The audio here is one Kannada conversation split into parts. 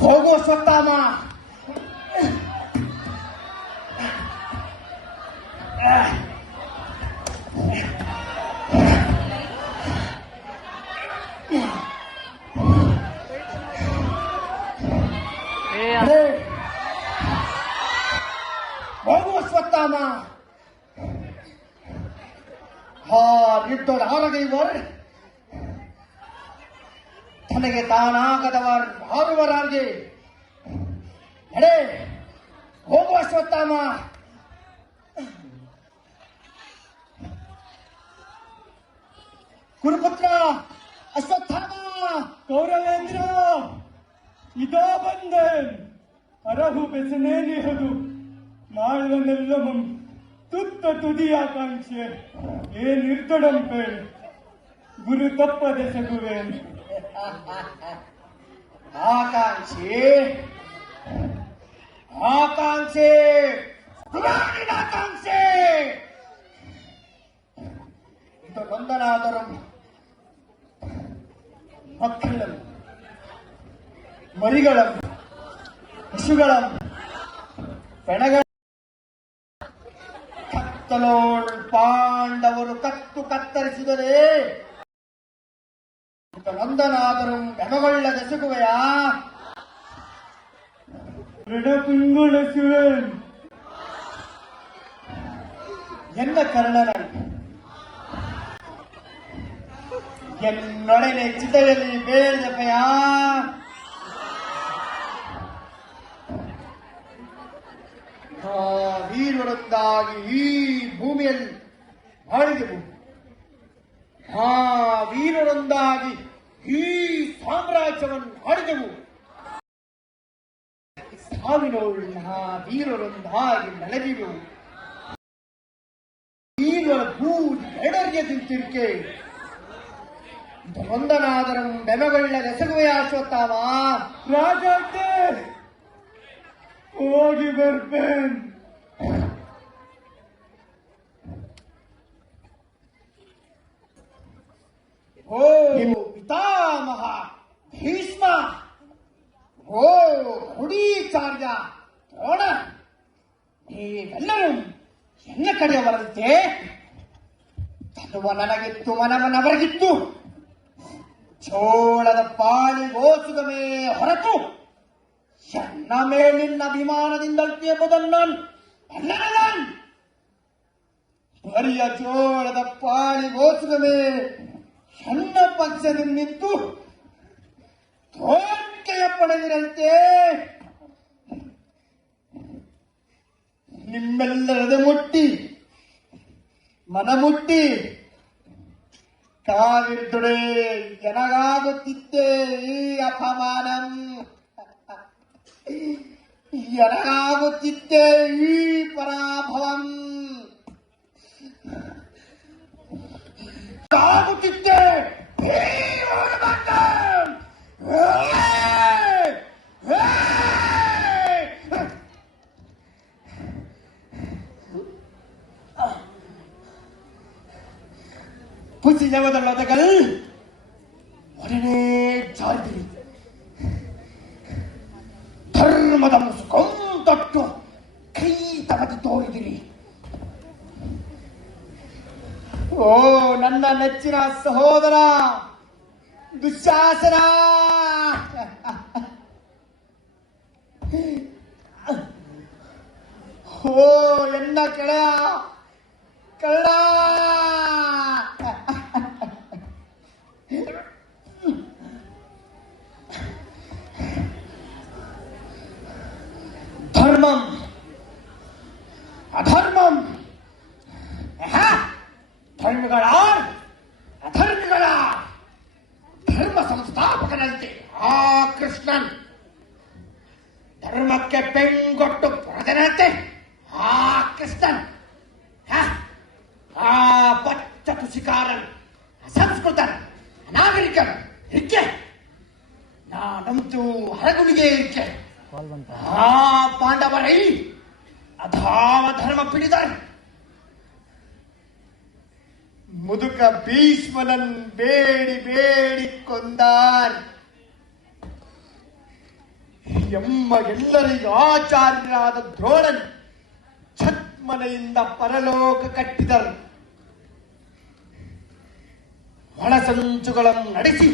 ಹೋಗೋ ಸ್ವತ್ತಾಮ. ಹೋಗುವ ಸ್ವತ್ತಾಮ. ಯುದ್ಧದ ಆರಗೈವರ್ ತನಗೆ ತಾನಾಗದವರ್ ಹಾರುವರಾರ್ಗೆ ನಡೆ ಹೋಗುವ ಸ್ವತ್ತಾಮ. ಕುರುಪುತ್ರ ಅಶ್ವತ್ಥಾಮ. ಕೌರವೇಂದ್ರ ಇದಾ ಬಂದೆನ್ ಅರಹು ಬೆಸನೇನಿಹದು ನಾಳ್ವನೆಲ್ಲಮಂ ತುತ್ತ ತುದಿಯಾಕಾಂಕ್ಷೆ ಏನಿರ್ತಡಂಪೇಳ್ ಗುರು ತಪ್ಪದೆಸಗುವೇನ್. ಆಕಾಂಕ್ಷೆ ಆಕಾಂಕ್ಷೆ ಆಕಾಂಕ್ಷೆ ಇದು ನೊಂದನಾದರೂ ಮಕ್ಕಳು ಮರಿಗಳು ಹಸುಗಳ ಪೆಣಗಳ ಕತ್ತಲೋಳ್ ಪಾಂಡವರು ಕತ್ತರಿಸಿದರೆ ನೊಂದನಾದರೂ ಬೆಮಗೊಳ್ಳದೆಸಗುವೆಯಾ? ದೃಢಪಿಂಗುಳಿಸುವೆನ್ ಎನ್ನ ಕರ್ಣನಲ್ಲಿ എന്നൊടനെ ചിതയിൽ വേദപയാ ವೀರರೊಂದಾಗಿ ಈ ಭೂಮಿಯಲ್ಲಿ ಆಳಿದೆವು. ವೀರರೊಂದಾಗಿ ಈ ಸಾಮ್ರಾಜ್ಯವನ್ನು ಆಳಿದೆವು. ಸಾವಿನೋಳು ವೀರರೊಂದಾಗಿ ನಡೆದಿರುವು. ವೀರರ ಬೂದಿ ಎಡರ್ಯದಿಂತಿರ್ಕೆ ಒಂದನಾದರೂ ಬೆಮಗೊಳ್ಳದೆಸಗುವೆಯ ಅಶ್ವತ್ಥಾಮ. ರಾಜಾಜ್ಞೆ ಹೋಗಿ ಬರ್ಬೇನ್. ಓ ಪಿತಾಮಹ ಭೀಷ್ಮ, ಓ ಹುಡೀಚಾರ್ಯ ದ್ರೋಣ, ನೀವೆಲ್ಲರೂ ಎನ್ನ ಕಡೆ ಬರದಂತೆ ತನುವ ನನಗಿತ್ತು, ಮನವನವರಿಗಿತ್ತು. ಚೋಳದ ಪಾಳಿಗೋಸುಗಮೇ ಹೊರತು ಎನ್ನ ಮೇಲಿನ ಅಭಿಮಾನದಿಂದಲ್ತಿ ಎಂಬುದನ್ನು ನಾನು ಅಲ್ಲನಲ್ಲ. ಬರಿಯ ಚೋಳದ ಪಾಳಿಗೋಸುಗಮೇ ಸಣ್ಣ ಪಕ್ಷದಿಂದಿದ್ದು ತೋರ್ಕೆಯ ಪಡೆದಿರಂತೆ ನಿಮ್ಮೆಲ್ಲರದ ಮುಟ್ಟಿ ಮನಮುಟ್ಟಿ ಕಾವಿರ್ದುಡೆ ಎನಗಾಗುತ್ತಿದ್ದೆ ಈ ಅಪಮಾನಂ, ಎನಗಾಗುತ್ತಿದ್ದೆ ಈ ಪರಾಭವಂ, ಆಗುತ್ತಿದ್ದೆ ಈ ಓಡಬಂಧಂ. ಕುಸಿದವದಲ್ಲದಗಳು ಒಡನೆ ಜಾರಿದಿರಿ. ಧರ್ಮದ ಮುಸುಕೊಂತಟ್ಟು ಕೈ ತಮದಿ ತೋರಿದಿರಿ. ಓ ನನ್ನ ನೆಚ್ಚಿನ ಸಹೋದರ ದುಶ್ಯಾಸನ, ಓ ಎನ್ನ ಕೆಳೆಯ ಕಳ್ಳ, ಧರ್ಮಂ ಅಧರ್ಮಂ, ಧರ್ಮಗಳ ಅಧರ್ಮಗಳ ಧರ್ಮ ಸಂಸ್ಥಾಪಕನಂತೆ ಆ ಕೃಷ್ಣನ್, ಧರ್ಮಕ್ಕೆ ಬೆಂಗೊಟ್ಟು ಪೊರೆದನಂತೆ ಆ ಕೃಷ್ಣನ್, ಆ ಪಚ್ಚ ತುಸಿಕಾರನ್, ಅಸಂಸ್ಕೃತನ್, ಅನಾಗರಿಕನ್ ಇರ್ಕೆ ನಾನಂತೂ ಹರಗುಣಿಗೆ ಇರ್ಕೆ. ಆ ಪಾಂಡವರೈ ಅಧಾವ ಧರ್ಮ ಪಿಡಿದರ್ ಮುದುಕ ಭೀಷ್ಮನನ್ ಬೇಡಿ ಬೇಡಿ ಕೊಂದಾನ್. ಎಲ್ಲರಿಗೂ ಆಚಾರ್ಯರಾದ ದ್ರೋಣನ್ ಛತ್ಮನೆಯಿಂದ ಪರಲೋಕ ಕಟ್ಟಿದರು. ಒಳಸಂಚುಗಳನ್ನು ನಡೆಸಿ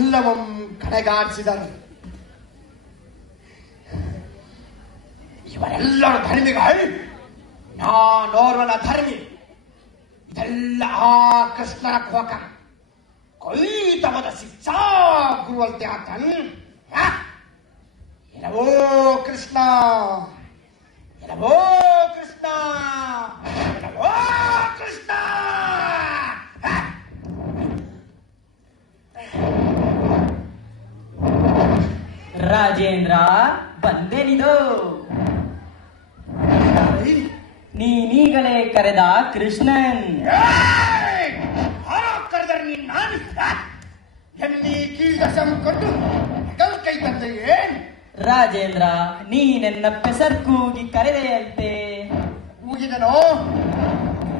ಎಲ್ಲವಂ ಕಡೆಗಾಡಿಸಿದರು. ಇವರೆಲ್ಲರ ಧರ್ಮಿಗಳು, ನಾನೋರ್ವನ ಧರ್ಮಿ. ಇದೆಲ್ಲ ಆ ಕೃಷ್ಣನ ಕೋಕ ಕೊಯ್ತವದ ಶಿಕ್ಷಾ ಗುರುವಂತೆ ಆತನ್. ಎಲ್ಲವೋ ಕೃಷ್ಣ, ಎಲ್ಲವೋ ಕೃಷ್ಣ, ಎಲ್ಲವೋ ಕೃಷ್ಣ. ರಾಜೇಂದ್ರ ಬಂದೇನಿದು? ನೀನೀಗಲೇ ಕರೆದ ಕೃಷ್ಣನ್. ಕರೆದರೆ ನೀನ್ ನಾನು ಎಲ್ಲಿ ಕೀಳ್ದಶಂ ಕೊಟ್ಟು ಹೆಗಲ್ ಕೈ ತಂದೆ ಏನ್? ರಾಜೇಂದ್ರ, ನೀನೆನ್ನ ಪೆಸರ್ ಕೂಗಿ ಕರೆದೆಯಂತೆ. ಕೂಗಿದನೋ?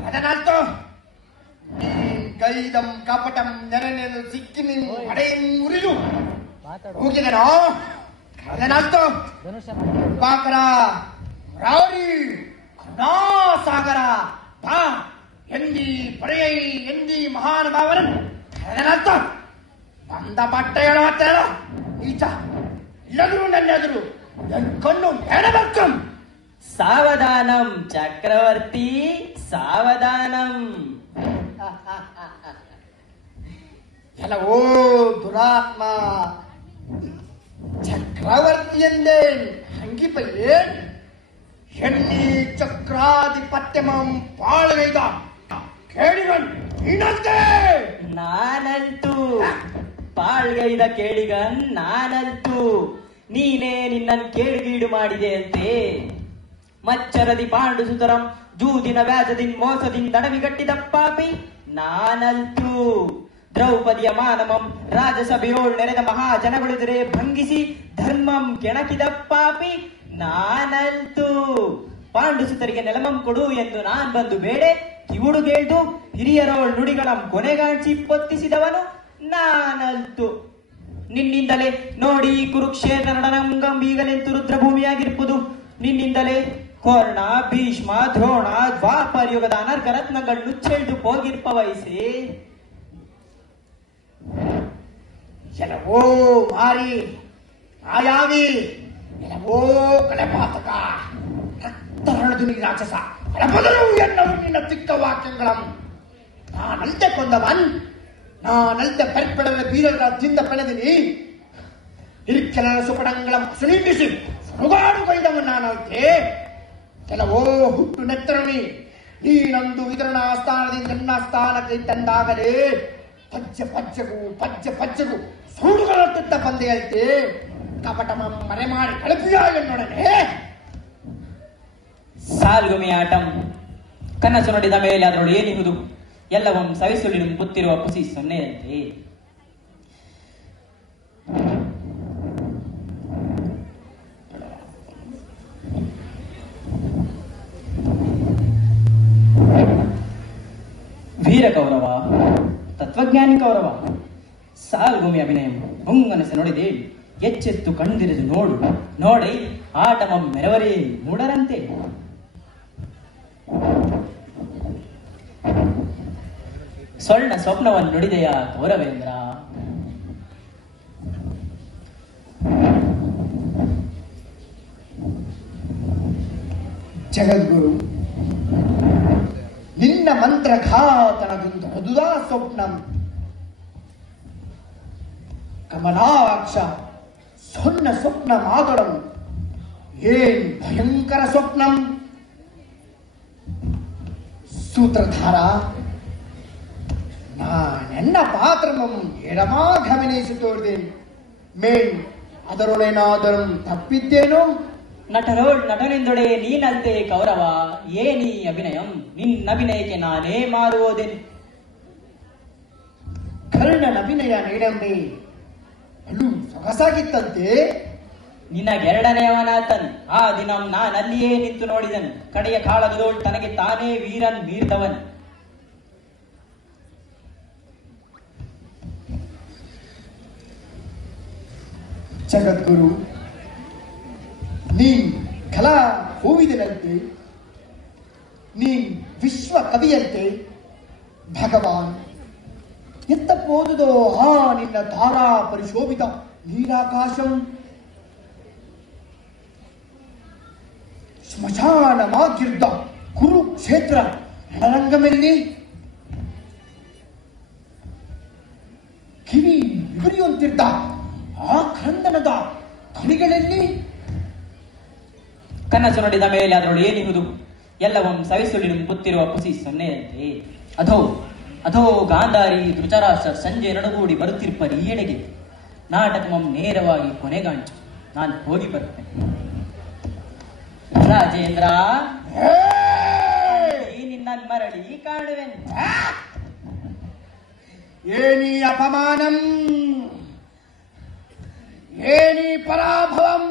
ಅದನ್ನಲ್ತು ನೀನ್ ಗೈದಂ ಕಪಟಂ ನೆರನೆದು ಸಿಕ್ಕಿ ನೀವು ಹಡೆಯನ್ನು ಮುರಿದು ಕೂಗಿದನೋ? ಅದನ್ನಲ್ತು ಪಾಕರ ರಾವರಿ ಕರುಣಾಸಾಗರ ಬಾ ಎಂದಿ ಪಡೆಯೈ ಎಂದಿ ಮಹಾನುಭಾವರನ್. ಅದನ್ನಲ್ತು ಬಂದ ಬಟ್ಟೆಗಳು ಮಾತ್ರ ಈಚ ಇಲ್ಲದ್ರು ನನ್ನೆದುರು ಕಣ್ಣು ಹೇಳಬೇಕಂ. ಸಾವಧಾನಂ ಚಕ್ರವರ್ತಿ, ಸಾವಧಾನಂ. ಎಲ್ಲವೋ ದುರಾತ್ಮ ಚಕ್ರವರ್ತಿ ಎಂದೇನ್ ಹಂಗಿಪಯ್ಯೇನ್? ಹೆಣ್ಣಿ ಚಕ್ರಾಧಿಪತ್ಯಮಂ ಪಾಳ್ಗೈದ ಕೇಳಿಗನ್ ನೀನಂತೆ. ನಾನಂತೂ ಪಾಳ್ಗೈದ ಕೇಳಿಗನ್ ನಾನಂತೂ. ನೀನೇ ನಿನ್ನನ್ ಕೇಳುಗೀಡು ಮಾಡಿದೆ ಅಂತೆ. ಮಚ್ಚರದಿ ಪಾಂಡು ಸುತರಂ ಜೂದಿನ ವ್ಯಾಜದಿನ್ ಮೋಸದಿನ್ ದಡವಿಗಟ್ಟಿದ ಪಾಪಿ ನಾನಂತೂ. ದ್ರೌಪದಿಯ ಮಾನಮಂ ರಾಜಸಭೆಯೋಳ್ ನೆರೆದ ಮಹಾಜನಗಳೆದುರೇ ಭಂಗಿಸಿ ಧರ್ಮಂ ಕೆಣಕಿದ ಪಾಪಿ ನಾನಂತೂ. ಪಾಂಡು ಸುತರಿಗೆ ನೆಲಮಂ ಕೊಡು ಎಂದು ನಾನ್ ಬಂದು ಬೇಡೆ ಕಿವುಡುಗೇಳ್ದು ಹಿರಿಯರೋಳ್ ನುಡಿಗಳಂ ಕೊನೆಗಾಣಿಸಿ ಪೊತ್ತಿಸಿದವನು ನಾನಂತೂ. ನಿನ್ನಿಂದಲೇ ನೋಡಿ ಕುರುಕ್ಷೇತ್ರ ನಡನಂಗಂ ಈಗಲೆಂತು ರುದ್ರಭೂಮಿಯಾಗಿರ್ಪುದು. ನಿನ್ನಿಂದಲೇ ಕರ್ಣ, ಭೀಷ್ಮ, ದ್ರೋಣ, ದ್ವಾಪರ ಯುಗದ ಅನರ್ಘ ರತ್ನಗಳನ್ನು ಚೆಲ್ದು ಹೋಗಿರ್ಪ ವಯಸ್ಸೇ. ಎಲ್ಲವೋ ಮಾರಿ ಮಾಯಾವಿ, ಎಲ್ಲವೋ ಕಲೆಪಾತಕ ರಕ್ತಹರಣದುನಿ ರಾಕ್ಷಸ ಅಳಪದರು ಎನ್ನವು ನಿನ್ನ ತಿಕ್ಕ ವಾಕ್ಯಗಳಂ. ನಾನಲ್ತೆ ಕೊಂದವನ್, ನಾನಲ್ತೆ ಪರ್ಪಡದ ಬೀರರ ತಿಂದ ಪೆಳೆದಿನಿ. ಹಿರಿಕೆಲರ ಸುಪಡಂಗಳಂ ಸುನಿಂಡಿಸಿ ಸುಡುಗಾಡು ಕೊಯ್ದವನ್ ನಾನಲ್ತೆ. ಕೆಲವೋ ಹುಟ್ಟು ನೆತ್ತರಣಿ ನೀನೊಂದು ವಿತರಣಾ ಸ್ಥಾನದಿಂದ ನನ್ನ ಸ್ಥಾನಕ್ಕೆ ತಂದಾಗಲೇ ಪಜ್ಜ ಪಜ್ಜಗೂ ಸುಡುಗಳ ತಿತ್ತ ಬಂದೆಯಲ್ತೆ. ಕಪಟಮ ಮರೆ ಮಾಡಿ ಕಳಪಿಯ ಎನ್ನೊಡನೆ ಸಾಲ್ಗುಮಿ ಆಟಂ ಕನಸು ನುಡಿದ ಮೇಲೆ ಅದರೊಳು ಏನಿಹುದು? ಎಲ್ಲವಂ ಸವಿಸುಳ್ಳಿ ಪುತ್ತಿರುವ ಪುಸಿ ಸೊನ್ನೆಯಂತೆ. ವೀರ ಕೌರವ, ತತ್ವಜ್ಞಾನಿ ಕೌರವ, ಸಾಲ್ಗುಮಿ ಅಭಿನಯ ಹೊಂಗನಸೆ ನೋಡಿದೆ. ಎಚ್ಚೆತ್ತು ಕಣ್ದಿರಿದು ನೋಡು, ನೋಡೈ ಆಟಮಂ ಮೆರವರೇ ಮೂಡರಂತೆ. ಸ್ವರ್ಣ ಸ್ವಪ್ನವನ್ನು ನುಡಿದೆಯ ಕೌರವೇಂದ್ರ. ಜಗದ್ಗುರು, ನಿನ್ನ ಮಂತ್ರಘಾತನದೊಂದು ಮೃದುದಾ ಸ್ವಪ್ನಂ ಕಮಲಾಕ್ಷ ಸೊನ್ನ ಸ್ವಪ್ನ ಮಾತೊಡಂ ಏನ್ ಭಯಂಕರ ಸ್ವಪ್ನಂ. ಸೂತ್ರಧಾರ, ನಾನೆನ್ನ ಪಾತ್ರಮಂ ಎಡಮಾಗಿ ಅಭಿನಯಿಸಿ ತೋರಿದೇನು. ಮೇನ್ ಅದರೊಳೇನಾದರೂ ತಪ್ಪಿದ್ದೇನೋ? ನಟರೋಳ್ ನಟನೆಂದೊಡೆ ನೀನಂತೆ ಕೌರವ, ಏನೀ ಅಭಿನಯಂ? ನಿನ್ನಭಿನಯಕ್ಕೆ ನಾನೇ ಮಾರುವುದೇನು? ಕರ್ಣನ ಅಭಿನಯ ನೀಡಂಬೆ ಅಲ್ಲೂ ಸೊಗಸಾಗಿತ್ತಂತೆ. ನಿನಗೆರಡನೆಯವನಾತನ್. ಆ ದಿನ ನಾನಲ್ಲಿಯೇ ನಿಂತು ನೋಡಿದನ್. ಕಡೆಯ ಕಾಳಗದೋಳ್ ತನಗೆ ತಾನೇ ವೀರನ್ ಮೀರ್ದವನ್. ಜಗದ್ಗುರು, ನೀ ಕಲಾ ಹೂವಿದನಂತೆ, ನೀ ವಿಶ್ವ ಕವಿಯಂತೆ ಭಗವಾನ್ ಎತ್ತಪ್ಪೋದುದೋ ಆ ನಿನ್ನ ತಾರಾ ಪರಿಶೋಭಿತ ನೀರಾಕಾಶಂ. ಸ್ಮಶಾನಮಾಗಿದ್ದ ಕುರುಕ್ಷೇತ್ರ ರಣರಂಗಮೆಲ್ಲಿ ಕಿವಿ ಉರಿಯುವಂತಿದ್ದ ಆ ಕ್ರಂದನದ ಧ್ವನಿಗಳಲ್ಲಿ ಕನಸು ನುಡಿದ ಮೇಲೆ ಅದರೊಳು ಏನಿರುವುದು ಎಲ್ಲವಂ ಸವಿಸುಳ್ಳಿ ಪುತ್ತಿರುವ ಪುಸಿ ಸೊನ್ನೆಯಂತೆ. ಅಧೋ ಗಾಂಧಾರಿ ಧೃತರಾಷ್ಟ್ರ ಸಂಜೆ ನಡುಗೂಡಿ ಬರುತ್ತಿರ್ಪರಿ ಈ ಎಡೆಗೆ ನಾಟಕಮಂ ನೇರವಾಗಿ ಕೊನೆಗಾಂಚು. ನಾನು ಹೋಗಿ ಬರ್ತೇನೆ. ರಾಜೇಂದ್ರ, ನಿನ್ನ ಮರಳಿ ಕಾಣುವೆನು. ಏನಿ ಅಪಮಾನಂ, ಏನಿ ಪರಾಭವಂ.